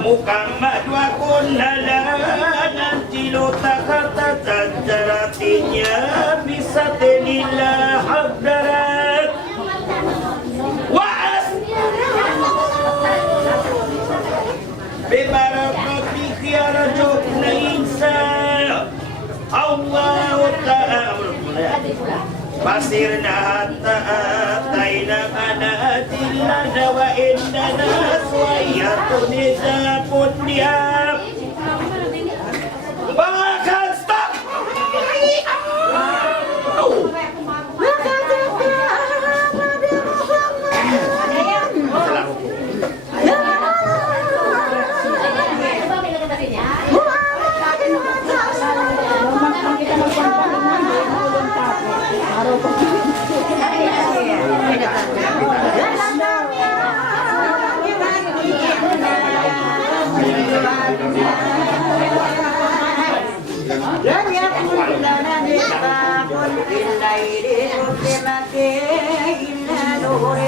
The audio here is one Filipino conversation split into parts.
Muhammad wa kullala nanjilu takata jaratinya bisa tenillah habdarat wa'as bibarakati khiyarajukna insa Allah ta'ala Pasirna hatta ataina manazilana wa innana suwayyatun izapun diam Bahkan stop لم يكن لنا مصباح في الليل مظلمة إلا نور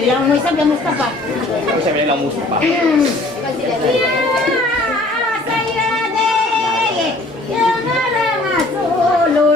Yang Musa dan Mustafa. Tapi saya bilang Mustafa. saya deh yang ada masuk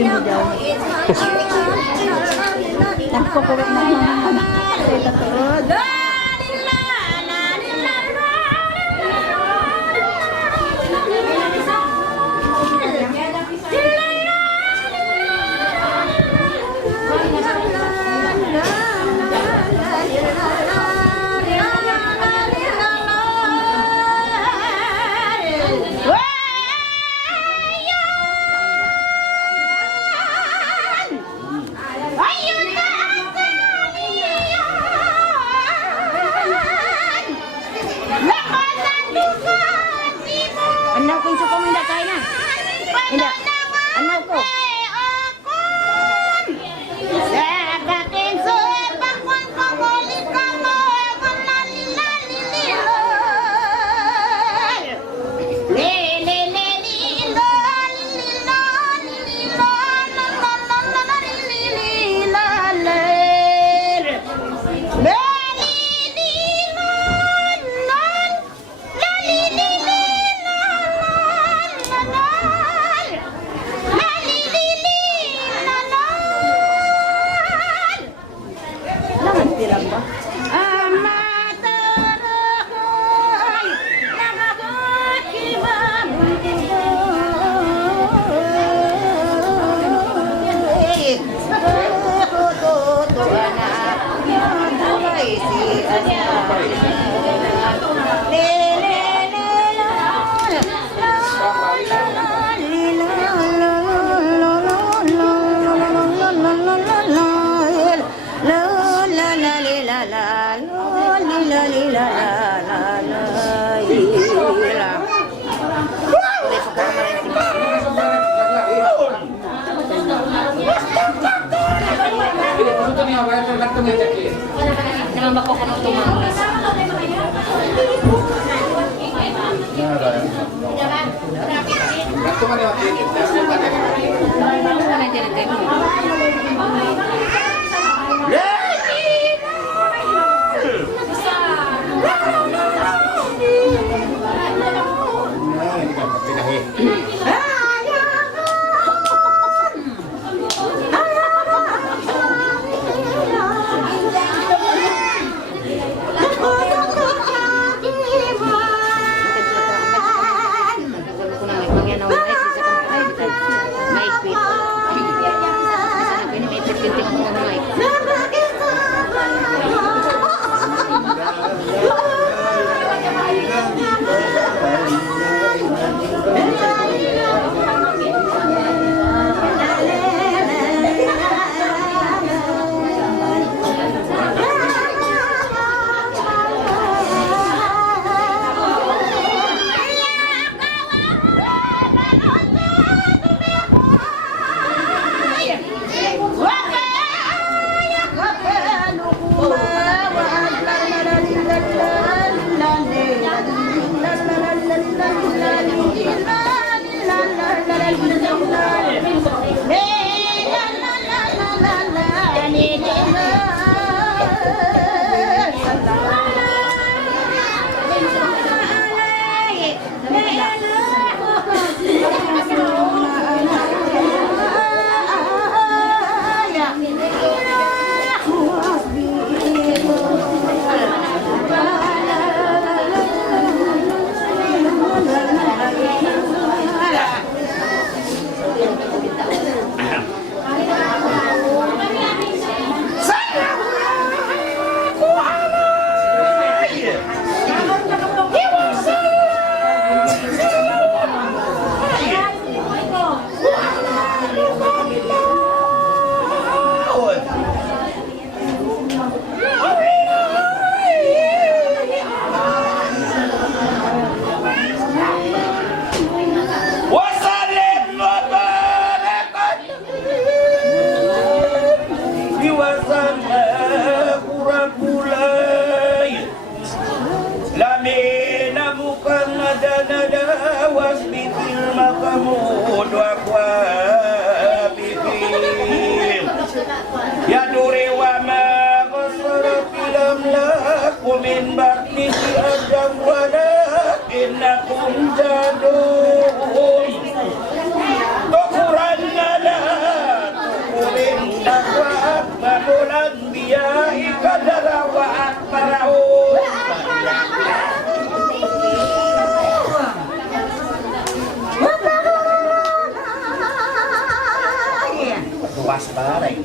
daw. Nagkukulit na naman. Ay, totoo. Anaw ko yung suko mo hindi kain na. Hindi. Anaw ko. Naman ba ko kung tumakas? من بعده أجا ولكنكم جادون غفران لنا Ya ikadarawa at paraon. Tuwas baray.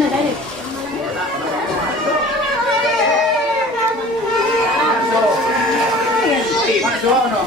na, dali. Masuk ano?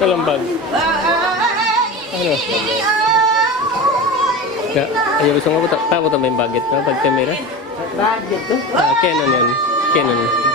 Kalambag. Ano? Ayaw gusto nga pa ko may bagit na pag kamera. Budget to. Canon yan. Canon.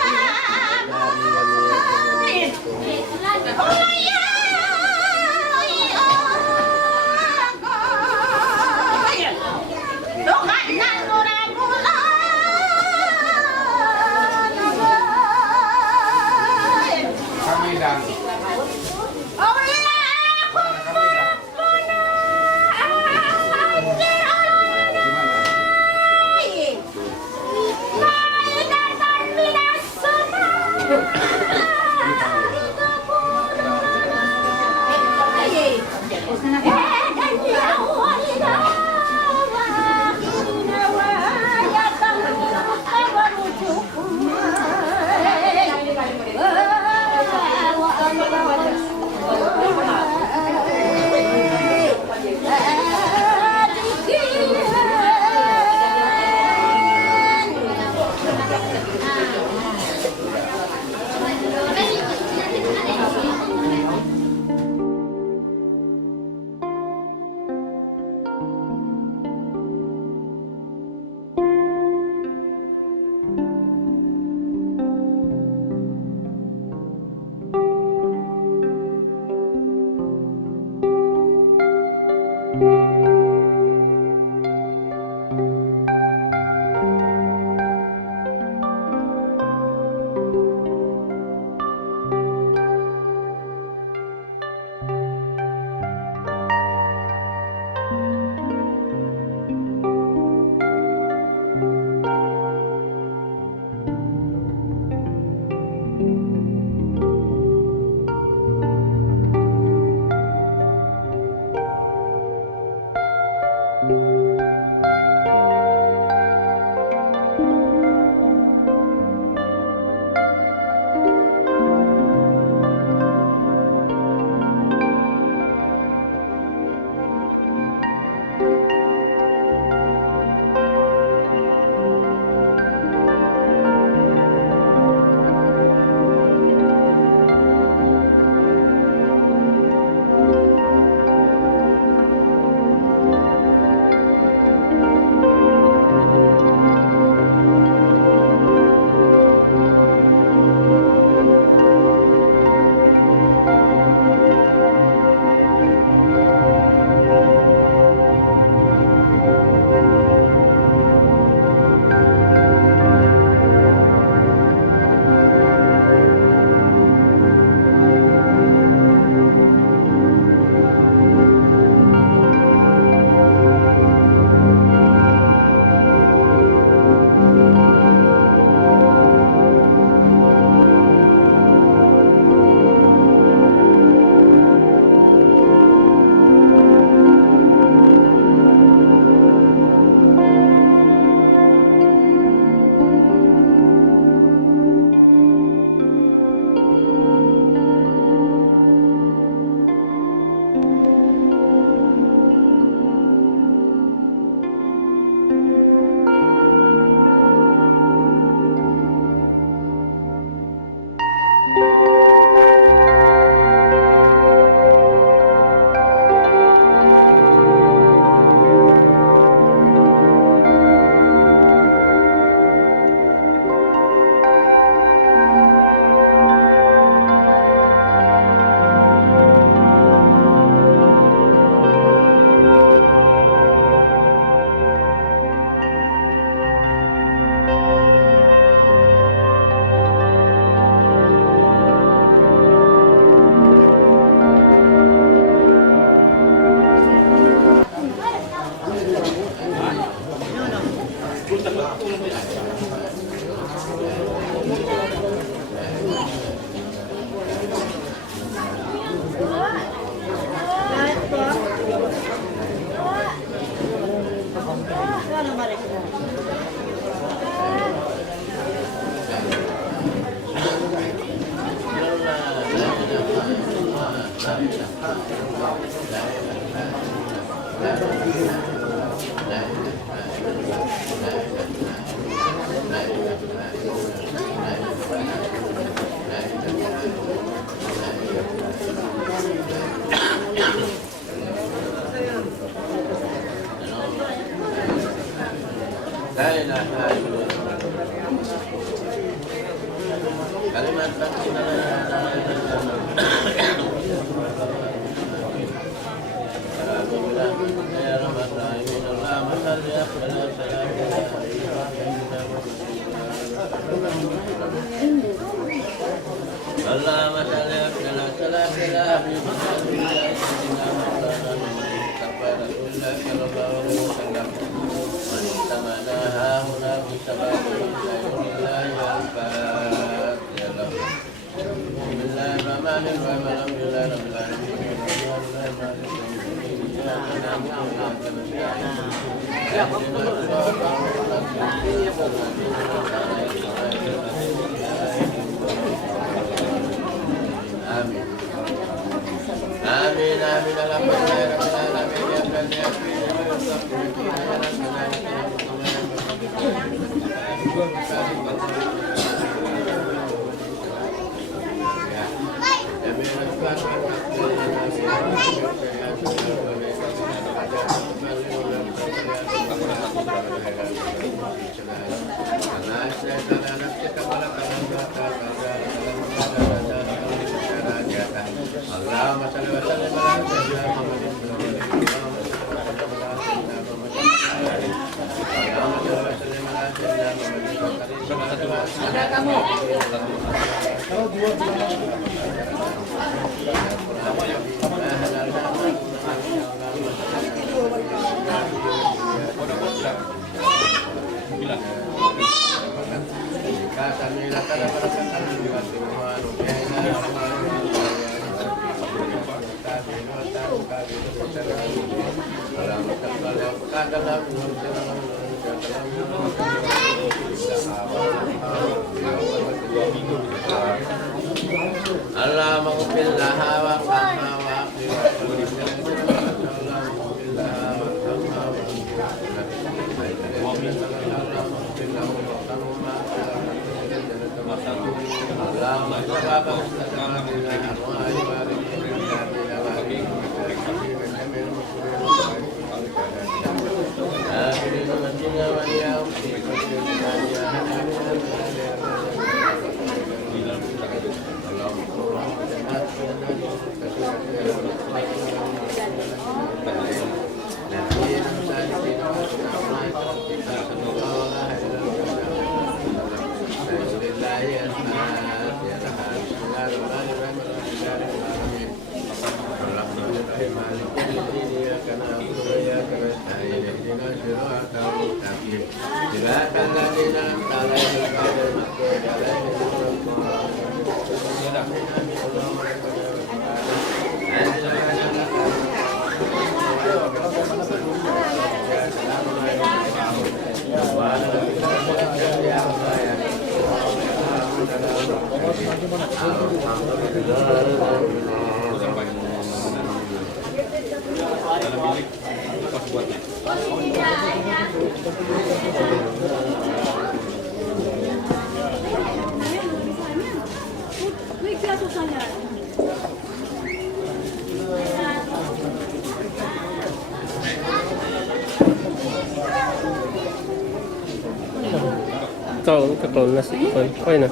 Taon, kakaon na si Kon. Okay na.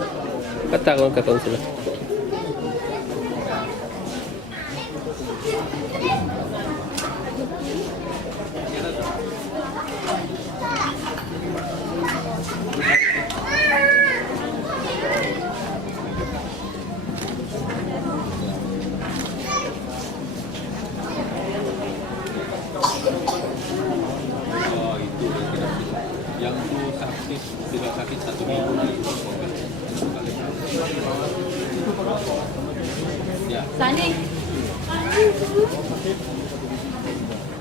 Katakon, kakaon sila. Yang flu sakit, tidak sakit 1 minggu lagi. Ya. Sani.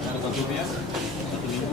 Ada konsumnya 1 minggu.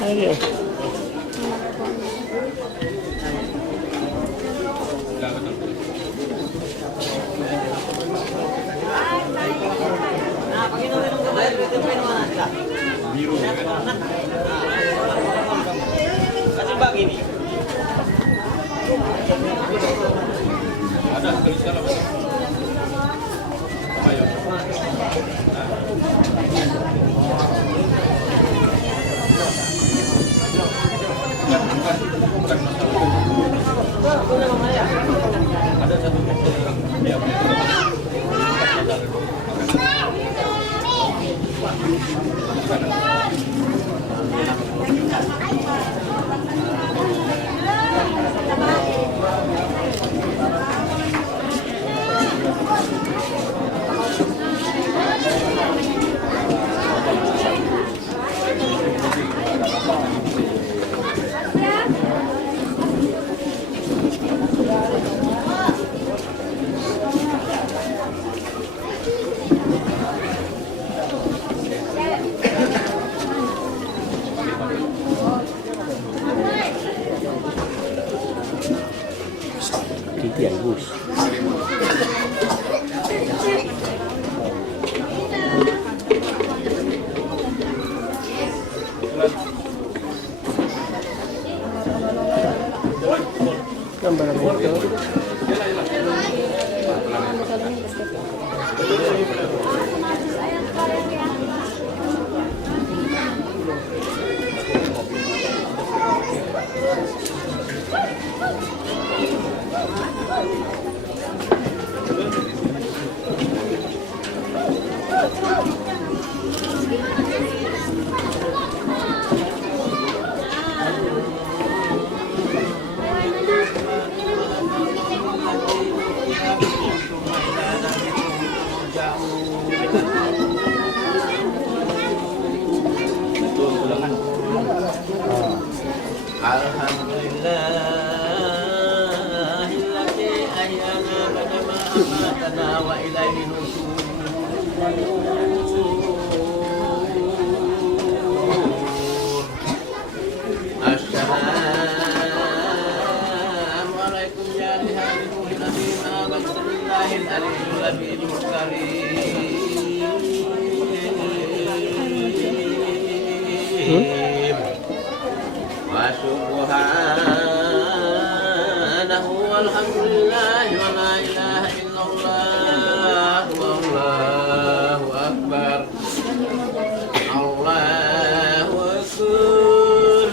Ayo. Biru kan? Kasih bag ini. Ada sekali salah. Ayo. Bukan masalah. Ada satu dia Titian bus. Gambar itu. Alhamdulillahilladzi ahyana ba'da ma amatana wa ilaihi nusyur. Assalamualaikum ya lihabil mu'minin amantu billahil aliyyil azimil karim. Wa subhanahu walhamdulillah wa la ilaha illallah wallahu akbar. Allahu akbar.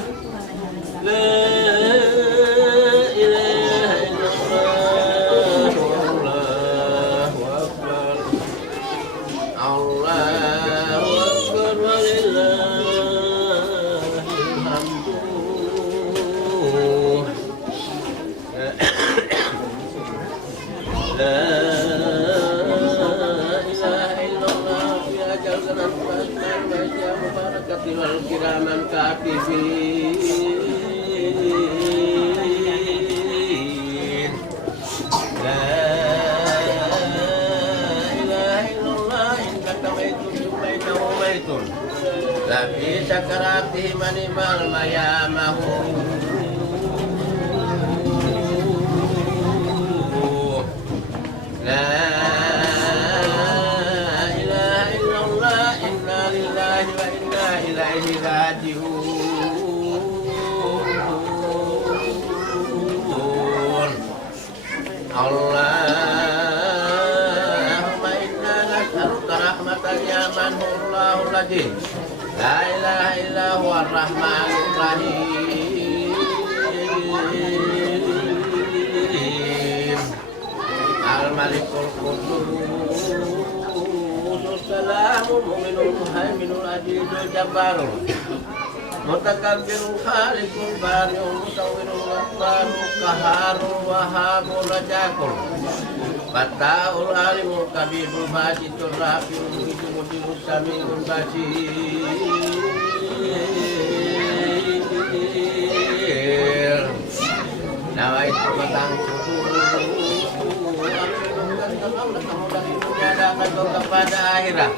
La ilaha illallah wallahu akbar. Allahu akbar walillah والكرام الكاتبين لا إله إلا الله إنك ميت ثم إنه ميت لفي سكراته من الميامه لا إله إلا الله إنا لله وإنا إليه راجعون اللهم إنا نسألك رحمة يا من هو الله الذي لا إله إلا هو الرحمن الرحيم الملك القدوس السلام المؤمن المهيمن العزيز الجبار متكبر خالق بارئ مصور غفار قهار وهاب رزاق فتاح العالم الكبير الباسط الرافع المجيب السميع البصير نويت petang kepada akhirat.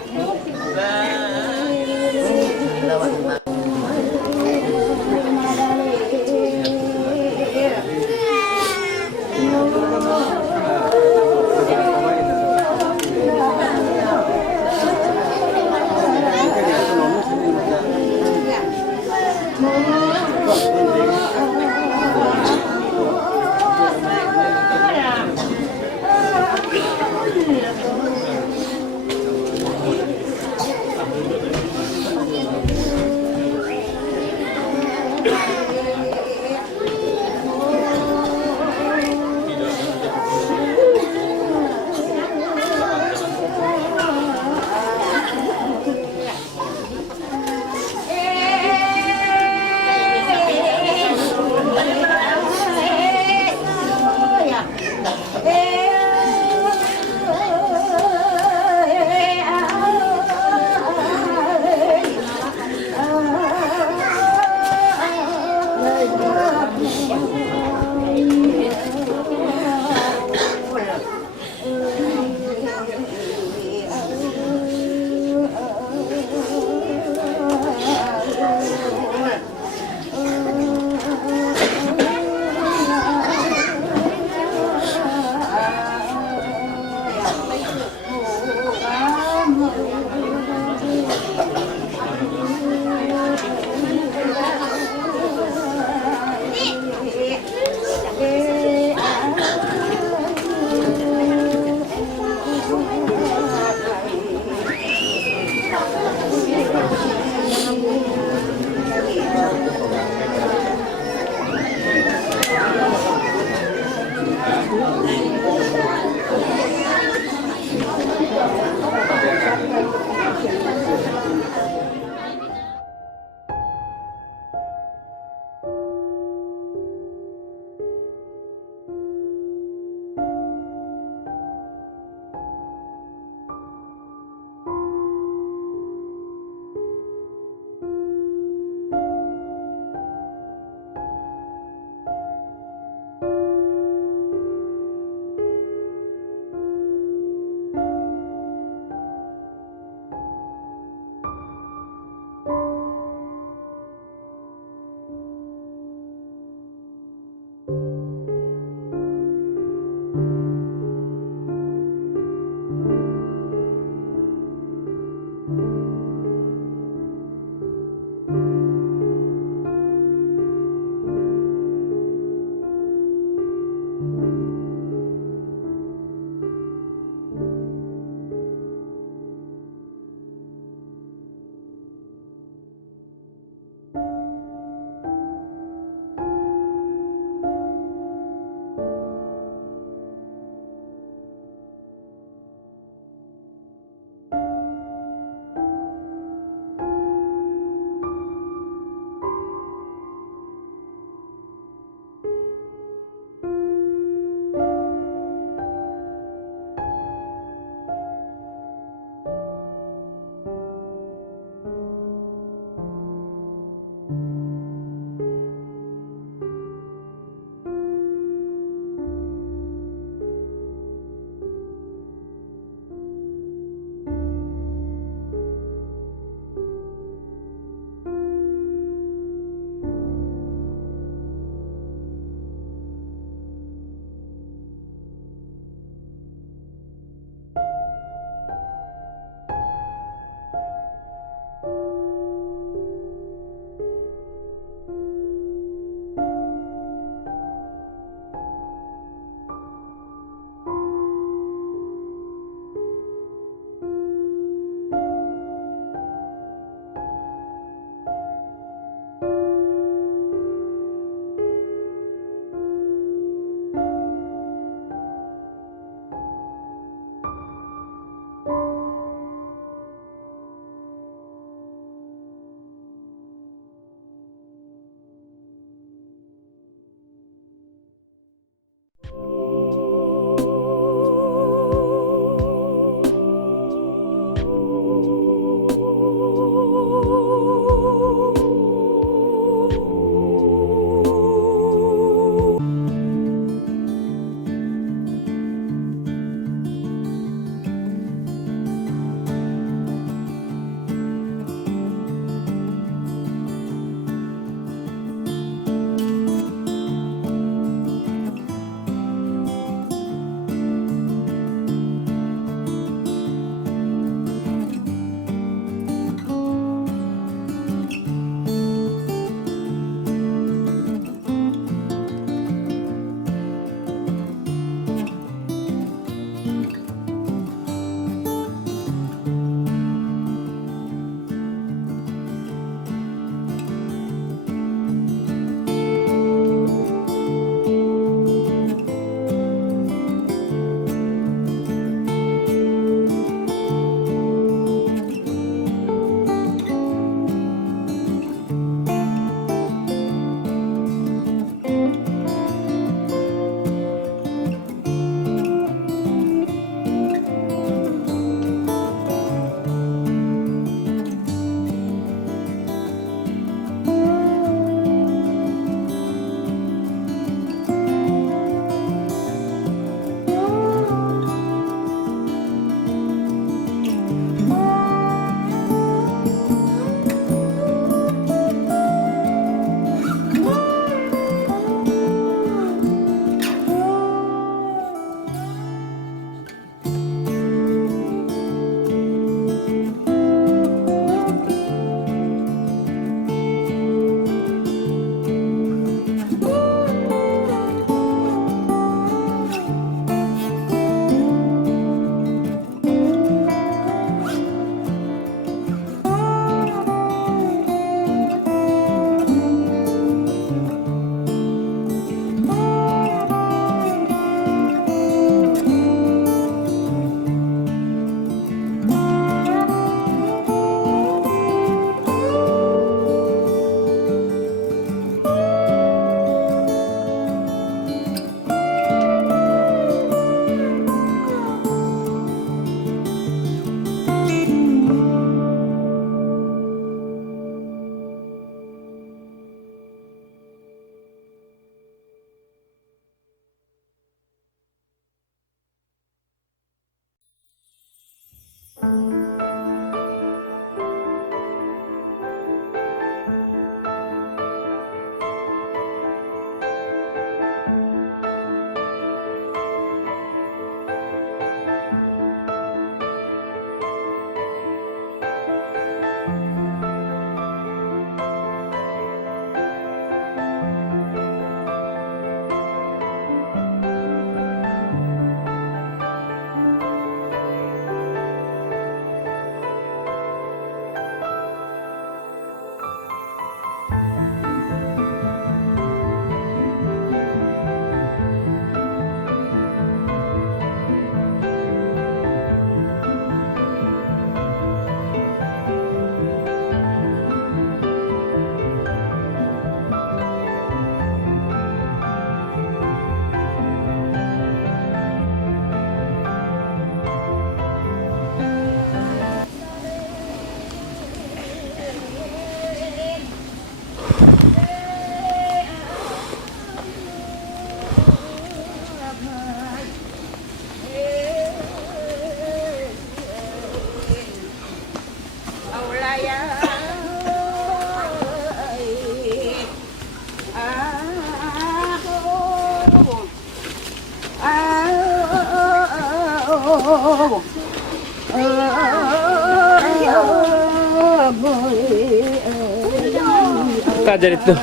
Kaja dito.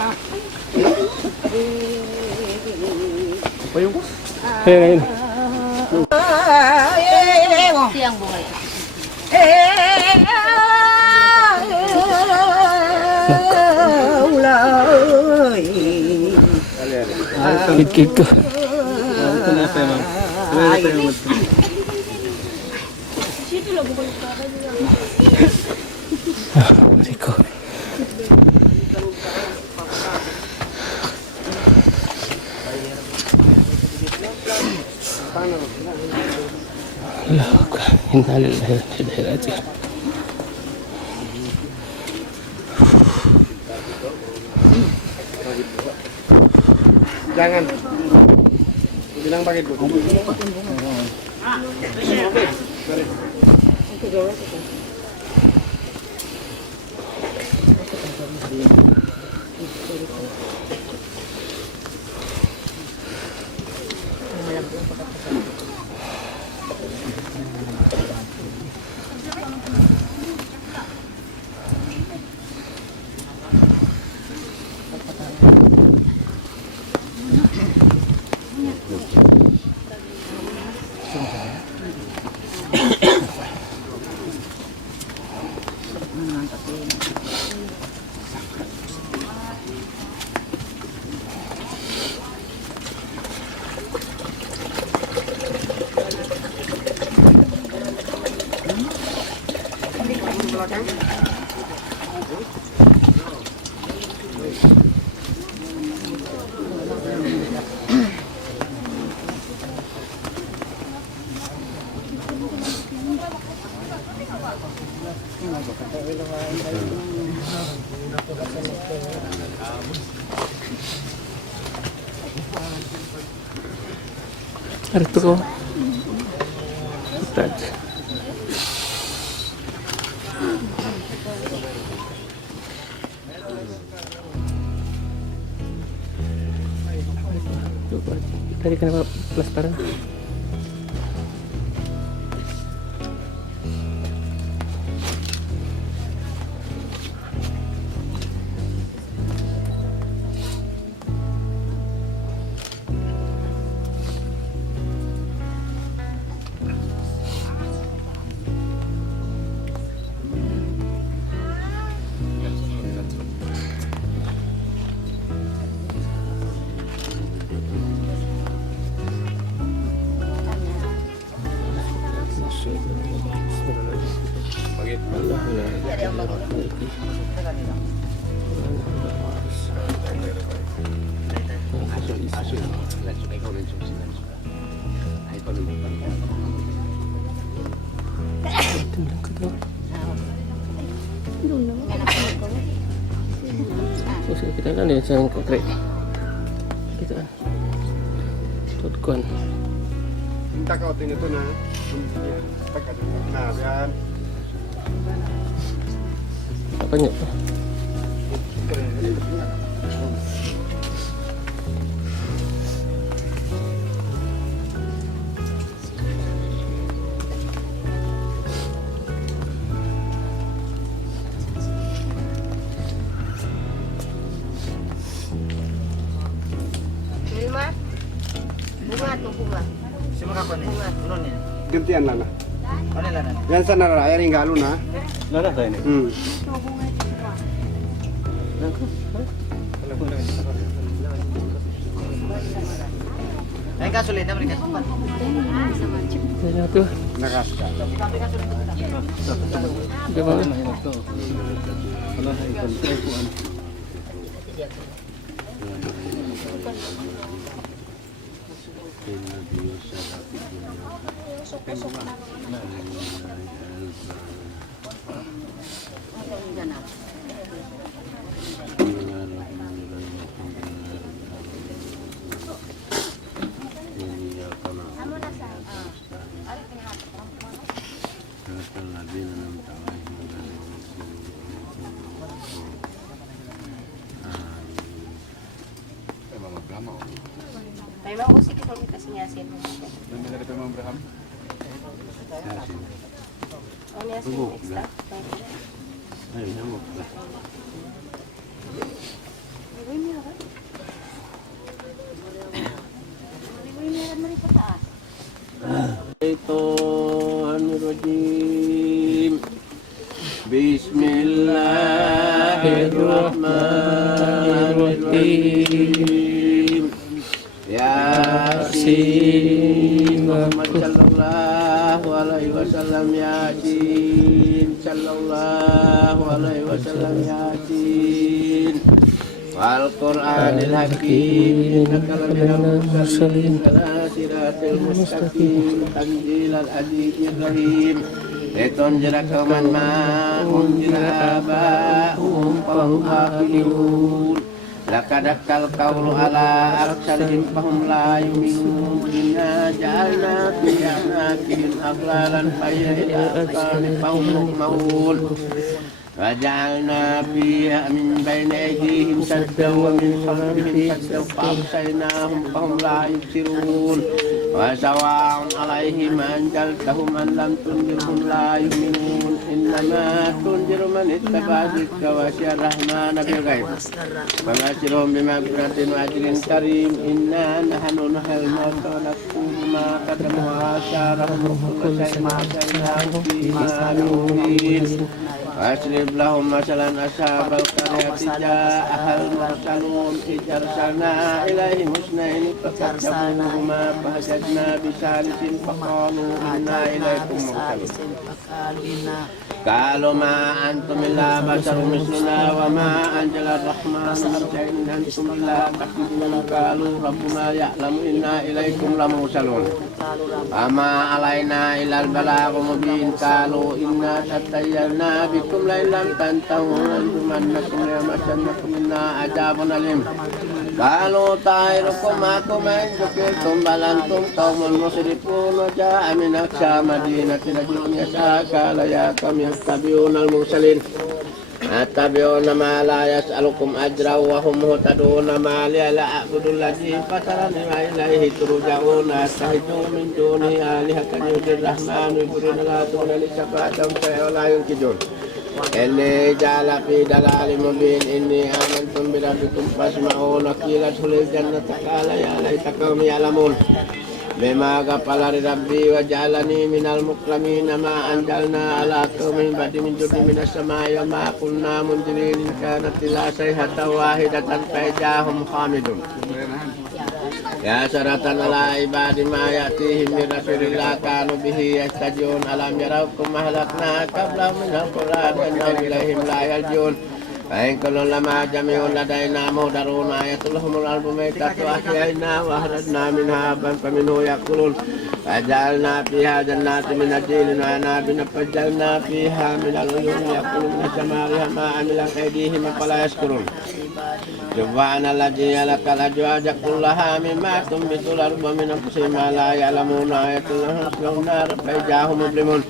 Apa yung? Ayun, ayun. Siyang buhay. Kit-kit ko. Ito na tayo, ma'am. Ito na tayo, ma'am. Rico. Allahu Akbar. Inna lillahi wa inna ilaihi raji'un. Jangan. Bilang bakit po? Arito ko. Tad. Tadi kenapa plasteran? Terus kita kan ada yang konkret. Kita tutkuan. Minta kau tinggal tu na. Pakai tu. Nah, kan. Apa nyok? Gantian lah na. Yan sa naraya ring galo na. Lala tayo ni. Ay kasulit na mereka. Saya tu. Nakas ka. Dia mana? Wala na ikon kuan. May mga musik ito kasi niya siya. Nanti dari Pemang Abraham. Bubuk lah. Ay, namok lah. Shaitanirrajim. Bismillahirrahmanirrahim. Yasin. Muhammad sallallahu alaihi wasallam. Yasin sallallahu alaihi wasallam. Yasin wal Qur'anil hakim. Innaka laminal mursalin ala siratil mustaqim. Tanzilal azizir rahim. Litunzira qauman ma unzira aba'uhum fahum ghafilun. Laqad haqqal qawlu ala aktharihim fahum la yu'minun. Inna ja'alna fi a'naqihim aghlalan fahiya ila azqanihim fahum muqmahun. Wa ja'alna fiha min bayni aydihim saddan wa min khalfihim saddan fa'agsaynahum fahum la yubsirun. Wa sawa'un 'alaihim anzaltahum am lam tunzirhum la yu'minun. Innama tunziru man ittaba'a dzikra wa khashiya ar-rahmana bil ghaib. Fabashshirhum bimaghfiratin wa ajrin karim. Inna nahnu nuhyil mauta wa naktubu ma qaddamu wa atharahum wa kulla shay'in ahsaynahu fi imamin mubin. Wasrib lahum masalan ashabal qaryati ja'ahal mursalun idh arsalna ilaihim husnaini fakadzzabuhuma fahajjajna bisalisin faqalu inna ilaikum mursalun. Qalu ma antum illa basharun misluna wa ma anzala ar-rahmanu in antum illa takdzibun. Qalu rabbuna ya'lamu inna ilaikum lamursalun. Ama alaina illal balaghul mubin. Qalu inna tatayyarna bikum la in lam tantahu lanjumannakum yamassannakum minna adzabun alim. Qalu ta'irukum ma'akum in dzukirtum bal antum qaumun musrifun. Wa ja'a min aqsa madinati rajulun yas'a qala ya qaumi yattabi'unal mursalin attabi'una ma la yas'alukum ajran wa hum muhtadun. Ma li la a'budul ladzi fatarani wa ilaihi turja'un. Attakhidhu min dunihi alihatan yudir rahmanu yuruna la tughni li shafa'atihim shay'an la yunkidun. Inni ja'ala fi dalalin mubin. Inni amantum bi rabbikum fasma'un. Qila udkhulil jannata qala ya laita qaumi ya'lamun bima ghafara li rabbi wa ja'alani minal mukramin. Ma anzalna ala qaumin ba'di min jundin minas samai wa ma kunna munzirin. Kanat illa sayhatan wahidatan fa idahum khamidun. Ya saratan ala ibadi ma ya'tihim min rasulillah kanu bihi yastajun. Alam yaraukum ahlakna qablahum minal qur'an annahum ilaihim la yarji'un. Fa in kullu lama jami'un ladaina muhdarun. Ayatul lahumul ardu maytatu ahyayna wa akhrajna minha habban faminhu ya'kulun. Faja'alna fiha jannatin min nakhilin wa anabin faja'alna fiha minal uyuni ya'kulun min samariha ma 'amilat aydihim fala yashkurun. Subhanalladzi khalaqal azwaja kullaha mimma tunbitul ardu min anfusihim ma la ya'lamuna. Ayatul lahumul nar fa idahum mublimun.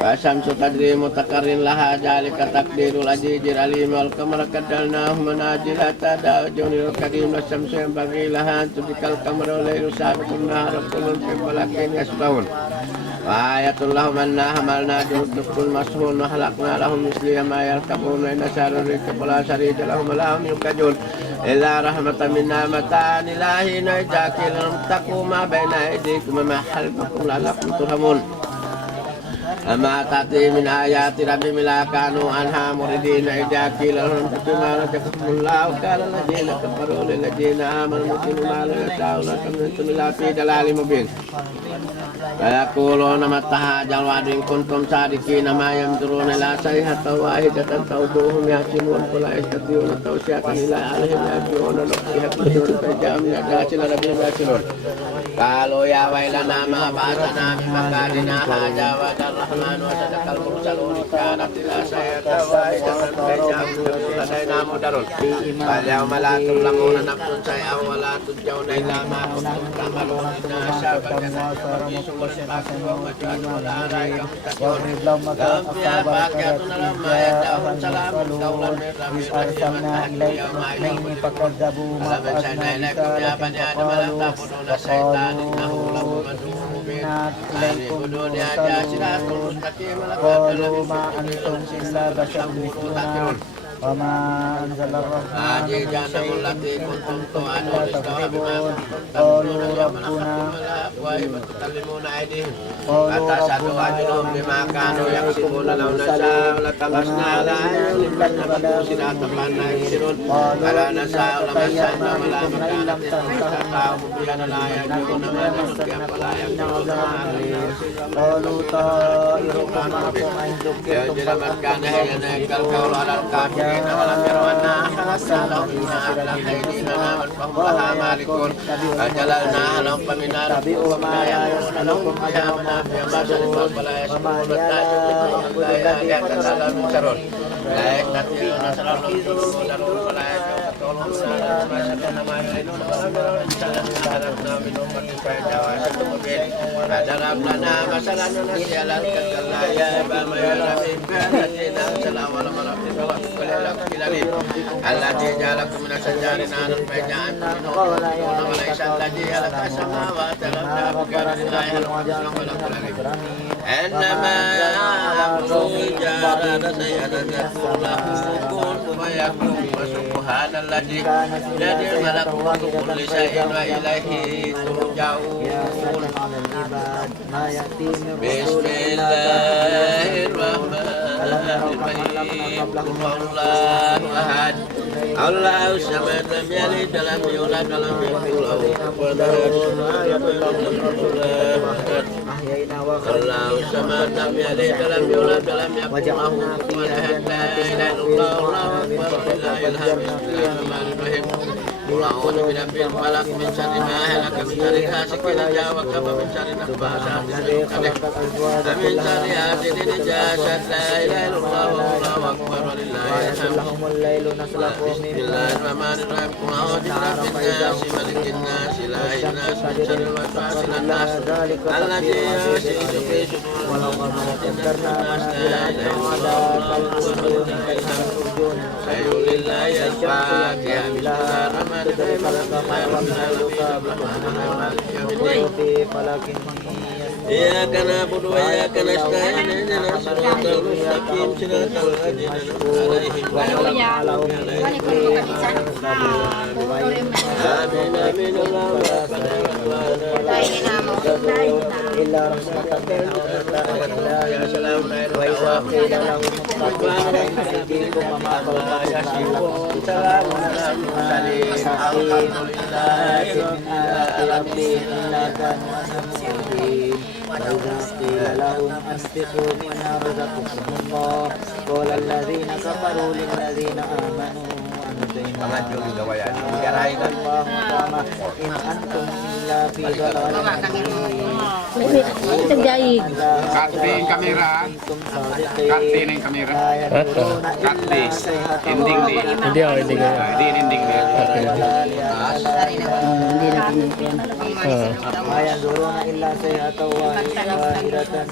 Fasamsu tadri mutaqarrin laha dzalika taqdirul azizir alim. Wal qamara qaddalnahu manazila tadawjunil qadim. Wasyamsu yanbaghi laha an tudrikal qamara wa laylu sabiqun nahar kullun fi falakin yasbahun. Wa ayatul lahum anna hamalna juzul mashhun wa khalaqna lahum misliya ma yarkabuna inna sarrika fala sarida lahum lahum yukajun. Illa rahmatan minna mata'an ilahi najakil taquma baina aydikum ma khalfakum la'allakum turhamun. Ama tati min ayati rabbi milakanu anha muridina idaki lahum takimana takumullahu kala ladina kafaru lil ladina amanu mutinuna la yasa'una kamintum ila fi dalalin mubin. Yaquluna mata hajal wa'din kuntum sadiqina ma yamduruna la sayhatan wahidatan tawduhum yasimun fala yastati'una tawsiyatan ila alaihim yajuna laqihatun fajam yadasil rabbi yasilun. Qalu ya wailana ma ba'athana min maqadina haja wa darrahman wa sadaqal mursalun kanat ila sayhatan wahidatan fajam ladaina mudarun. Fal yawma la tuzlamuna nafsun shay'an wa la tujzauna illa ma kuntum ta'malun. Inna ashabal jannati sumul baqi wa majnun la ra'ayka mustaqim. Lam ya'baqatun lamma yadahum salamun qawlan min arsalna ilayhim fakadzabu ma arsalna ilaikum ya bani adam la ta'buduna shaytan innahu lakum aduwwun إنا إليكم مرسلون قالوا ما أنتم إلا بشر مثلنا وما أنزل الرحمن من شيء إن أنتم إلا تكذبون قالوا ربنا بما كانوا يكسبون لو نشاء لطمسنا على أعينهم فلنبذوا ألا نشاء لمسنا ولا مكان فاستطاعوا بأن لا يجدون ما نسكن ولا يكتبون قالوا طائركم معكم إن ذكرتم يجرم كان هينا القول على الكافرين ولم يروا أنا خلقنا لهم مما أهلك أيدينا فهم لها مالكون فجللنا لهم فمنا ربهم وما يعلمون لهم أيامنا في بشر ولا يشكرون لا يتسلمون لا يستطيعون نصر الله ولا يتوكلون ما شكنا ما يريدون ولم يسلمنا منهم فضرب لنا مثلا نسي كلا يا أبا ما يرمي بأنتنا سلام ولمرة الذي جعلكم من الشجار نارا فجعلتم منه تأكلون وليس الذي خلق السماوات والأرض بقدر لا يخلق مثلهم ولا إنما أمره إذا أراد شيئا أن يقول له كن فيكون وسبحان الذي الذي ملكوت كل شيء وإليه ترجعون بسم الله الرحمن الرحيم قل الله أحد الله الصمد لم يلد ولم يولد ولم يكن له كفوا أحد الله الصمد لم يلد ولم يولد ولم يكن له كفوا أحد لا إله إلا الله الله أكبر لا إله بسم الله الرحمن الرحيم قل أعوذ برب الفلق من شر ما هلك من شر غاسق إذا وقب من شر النفاثات في العقد ومن شر حاسد إذا حسد لا إله إلا الله والله أكبر ولله الحمد بسم الله الرحمن الرحيم قل أعوذ برب الناس ملك الناس إله الناس من شر الوسواس الناس الذي يوسوس في صدور الناس لا إله إلا الله خير لله الفاتحة بسم الله الرحمن إياك نعبد وإياك نستعين اهدنا الصراط المستقيم صراط الذين أنعمت عليهم غير المغضوب عليهم آمين آمين اللهم إلا رحمة يا سلام وإذا قيل لهم اتقوا أيديكم وما فوقكم سلام على المرسلين الحمد لله ربي إلا كانوا مسلمين وإذا قيل لهم أنفقوا مما رزقكم الله قال الذين كفروا للذين آمنوا الله إن أنتم إلا في ضلال Terjahit. Karting kamera. Karting yang kamera. Karting. Dinding di. Hindi ako, hindi kayo. Di dinding di. Hindi na pinipin. Ayan, duro na illa sayhata wahidatan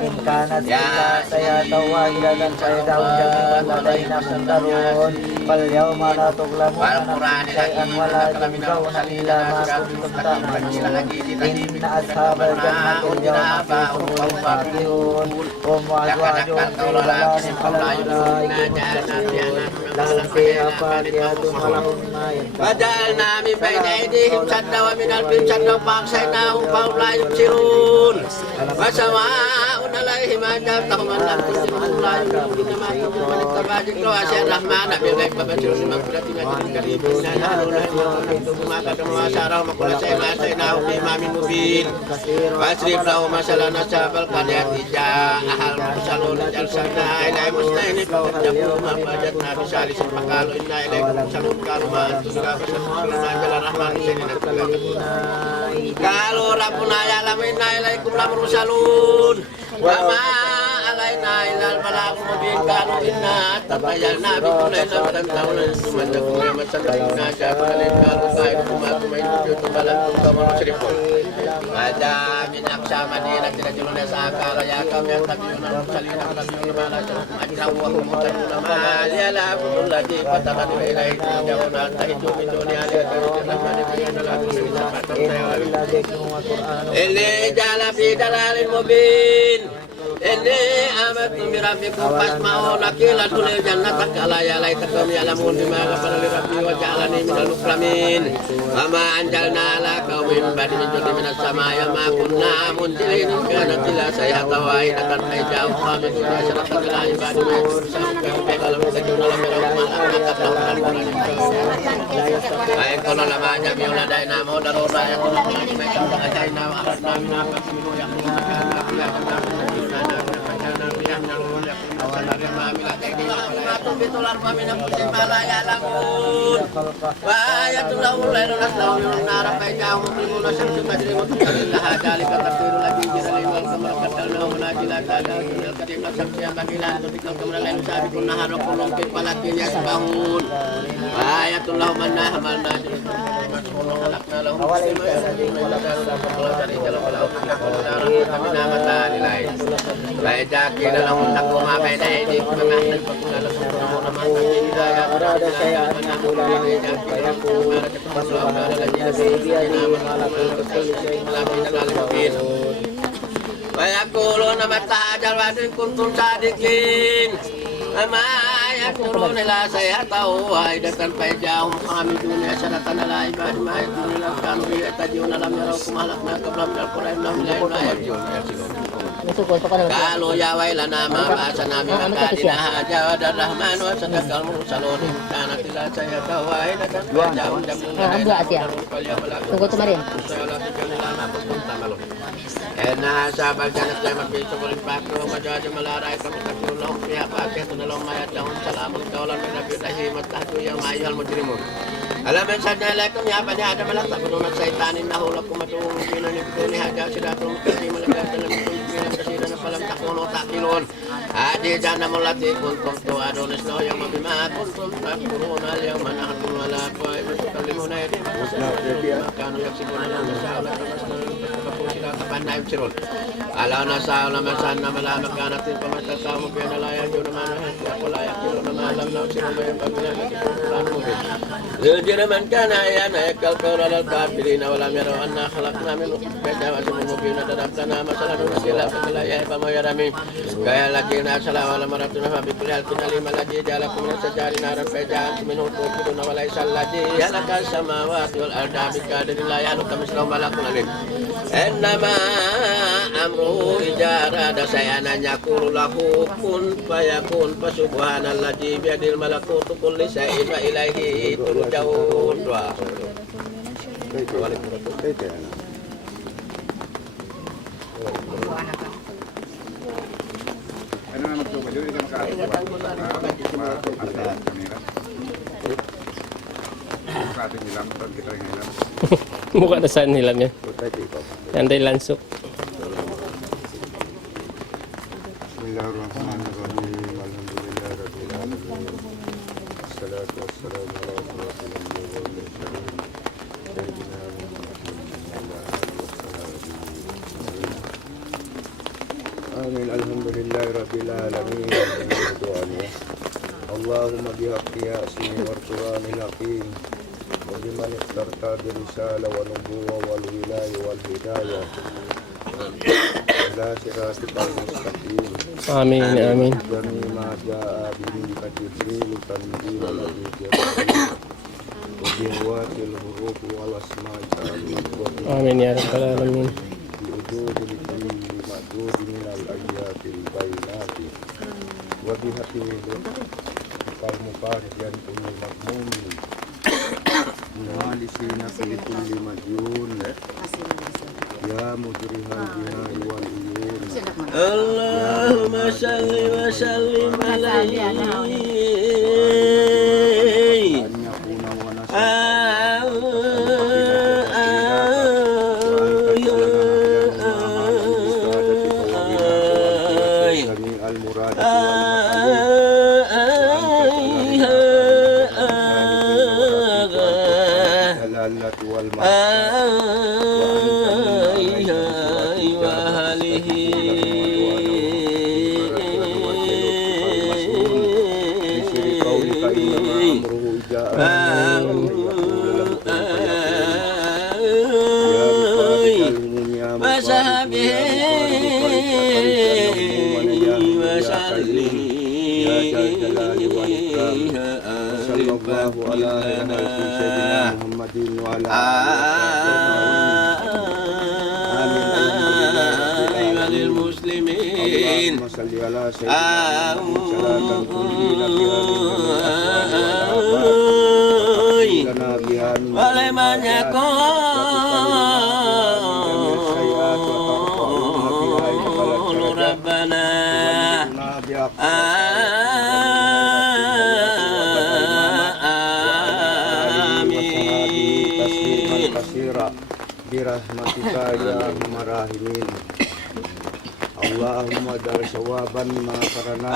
إن كانت إلا سيئة واحدة فإذا جميعا لدينا محضرون فاليوم لا تظلمون نفس شيئا ولا تجزون إلا ما كنتم تعملون إن أصحاب الجنة اليوم في فاكهون هم وأزواجهم في ظلال خلقنا لهم فيها فاكهة ولهم ما يدعون وجعلنا من بين أيديهم سدا ومن خلفهم سدا فأغشيناهم فهم لا يبصرون وسواء عليهم أجابتهم أم لم تنذرهم لا يؤمنون إنما تنذر من اتبع ذكر وخشي الرحمن بالغيب فبشره بمغفرة وأجر كريم إنا نحن نحن ما قدموا وآثارهم وكل شيء آتيناه بإمام مبين واصرف له مثلا أصحاب القرية جاءها المرسلون أرسلنا إليهم اثنين فكذبوهما فوجدنا بثالث فقالوا إنا إليكم مرسلون قالوا ما أنتم فسبحوا ما أنزل الرحمن شيء قالوا ربنا يعلم إنا إليكم لمرسلون وما علينا علينا إلا البلاغ المبين قالوا إنا تطيرنا بكم لئن لم تنتهوا لنرجمنكم وليمسنكم عذاب أليم قالوا قائلكم ما كنتم بل أنتم قوم مسرفون وجاء من أقصى مدينة رجل يسعى قال يا قوم يتبعون المرسلين يتبعون ما لا يشركون أجرا وهم متبعون ما لي لا أعبد الذي فطرني إليه ترجعون أنتهجوا من دوني آلهة الرحمن بين لا إني جعل في دلال مبين إني آمنت بربكم فاسمعوا قيل ادخلوا الجنة قال يا ليتكم يعلمون بما غفر لي ربي وجعلني من المكرمين وما أنزلنا على قوم من بعد من جند من السماء وما كنا منزلين إن كانت إلا صيحة واحدة فإذا هم خامدون أشرقت العباد ما يرسلون كيف لم يستجيبون لهم يرون ويقول لما جميع لدينا مهدر لا يكون لهم لدينا وأردنا من أنفسهم يقولون تنبت الأرض من كل ما لا يعلمون وآية لهم الليل نسلهم من النار فإذا هم مظلمون الشمس تجري وتجري لها ذلك تقدير الذي جرى الليل والقمر قدرناه منازل حتى من القديم الشمس ينبغي لها أن تدرك القمر الليل سابق النهار وكلهم في فلك يسبحون وآية لهم أنا حملنا خلقنا لهم فإذا قيل لهم اتقوا ما بين أيديكم وما خلفكم لعلكم ترحمون إذا أراد شيئا أن يقول له فيكون ويقولون متى أجل وعد إن كنتم صادقين وما يقولون لا صيحة واحدة فإذا هم خامدون يشرق على العباد ما يقولون لو كانوا يهتدون لم يروكم أهلكنا قبلهم من القرى إنهم لا يرجعون قالوا يا ويلنا ما بعثنا من مكاننا هذا ودى الرحمن وصدق المرسلون إن كانت إلا صيحة واحدة فإذا هم جميعون Tunggu kemarin. إن أصحاب الجنة يوم في سبل البحر وجاء جمل رأيكم تكون لهم فيها فاكهة لهم ما يدعون سلام قولا من رب رحيم واتقوا يوم أيها المجرمون ألم ينشأ إليكم يا بني آدم لا تعبدون الشيطان إنه لكم عدو مبين بدون هذا صراط مستقيم لقد لكم كثيرا فلم تكونوا تعقلون هذه جهنم التي كنتم توعدون اصلوها يوم بما كنتم تكفرون اليوم نحكم على أفواههم وتكلمون أيديهم ما كانوا يكسبون لهم نساء ألا نساء لمسنا ملا مكانة فما تساهم بين لا يجون ما نهج ولا يقولون ما لم نوصل ما ينبغي أن يكون من كان أيانا يكالكور على الكافرين ولم يروا أنا خلقنا منه بيتا واسم مبين ضربتنا مثلا نسيلا فلا يهب ما يرمي كيا لكينا سلا ولا مرتنا فبكل هلك عليم الذي جعلكم من الشجار نارا فإذا أنتم منه توقدون وليس الذي يلك السماوات والأرض بقادر لا يهلك مثلهم ولا عليم إنما أمره إذا أراد شيئا أن يقول له كن فيكون فسبحان الذي بيده الملكوت كل شيء وإليه ترجعون. Muka na saan nilam yan? Anday lansok. Bismillahirrahmanirrahim. Alhamdulillahirabbil alamin. Wassalatu wassalamu ala rasulillah wa ala alihi sayyidina Amin. Alhamdulillahirabbil alamin. Allahumma bihaqqi yasin wal qur'anil hakim. وبمن اخترت برسالة ونبوة والولاية والهداية إلى صراطك المستقيم. آمين آمين. جميع ما جاء به جبريل تنزيل الذي وبهوات الحروف والأسماء آمين يا رب العالمين. بوجود لكل معدود من الآيات البينات وبهذه المقارنة كل مضمون مالسين في كل مديون يا مجرها البناء والعيون اللهم صل وسلم عليه أن يكون ونسل جميع المراد birahmatika ya arhamar rahimin. Allahumma dar sawaban ma karana.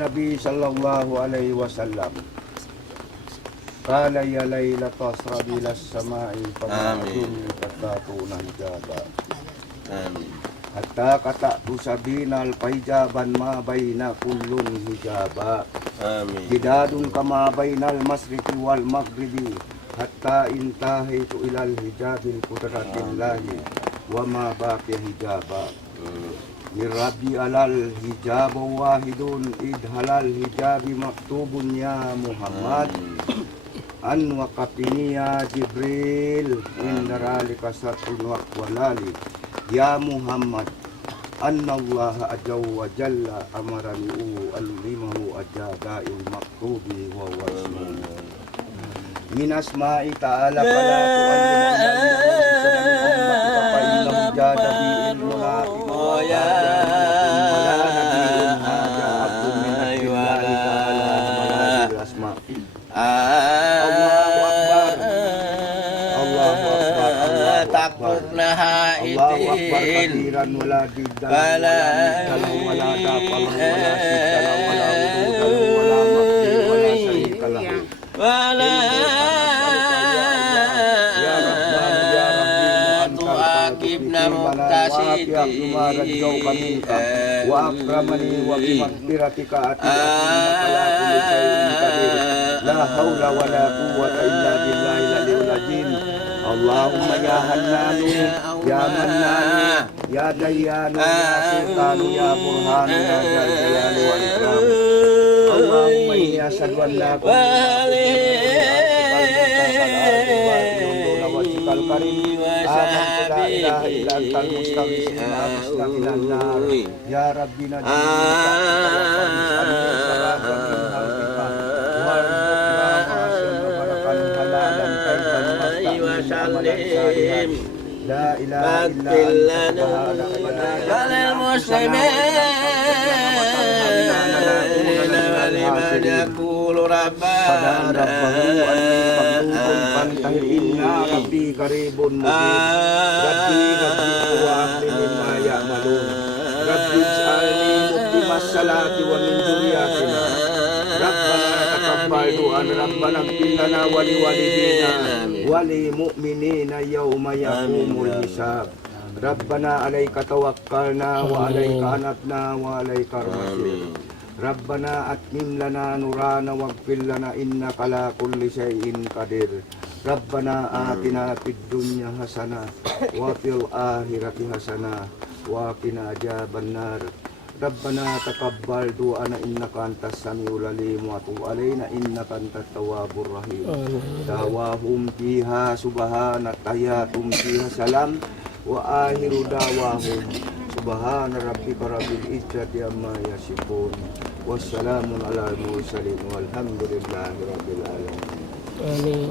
Nabi sallallahu alaihi wasallam qala ya lailata asrabilas samai famadun katatuna hijaba hatta kata usabina al-faijaban ma baina kullun hijaba jidadun kama bainal masriqi wal maghribi hatta intahitu ilal hijabil qudratillahi wa ma baqiya hijaba Rabbi alal hijab wahidun idhalal hijabi maktubun ya Muhammad an waqafini ya Jibril indaralika satun waqwalali ya Muhammad anna Allah ajaw wa jalla amarani allimahu ajadail maktubi wa wasmun min asma'i ta'ala fala tu'allimu wa akramani wa bimaghfiratika la haula wa la quwwata illa billahi al-aliyyil azim. Allahumma ya hannanu ya mannanu ya dayyanu ya sultanu ya burhanu ya jalali wal ikram. Allahumma ya sadwan la ya rabbina la ilaha illa anta muslimin waliman yaqulu rabbana rabbi qaribun mujib rabbi wa يعملون رب اجعلني مقيم الصلاة ومن ذريتنا ربنا تقبل دعاءنا ربنا اغفر لنا ولوالدينا وللمؤمنين يوم يقوم الحساب ربنا عليك توكلنا وعليك أنبنا وعليك المصير ربنا أتمم لنا نورنا واغفر لنا إنك على كل شيء قدير ربنا آتنا في الدنيا حسنة وفي الآخرة حسنة وقنا عذاب النار ربنا تقبل دعانا إنك أنت السميع العليم وتب علينا إنك أنت التواب الرحيم دعواهم فيها سبحانك تحياتهم فيها سلام وآخر دعواهم سبحان ربك رب العزة عما يصفون والسلام على المرسلين والحمد لله رب العالمين Amin.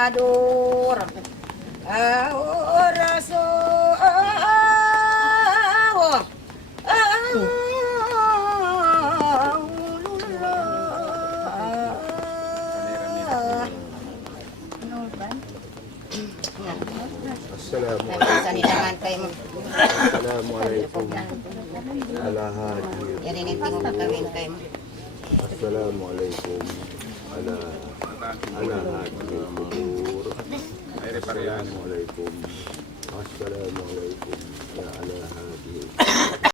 Muhammadur Assalamualaikum ala hadi Assalamualaikum ala hadi Assalamualaikum ya ala hadi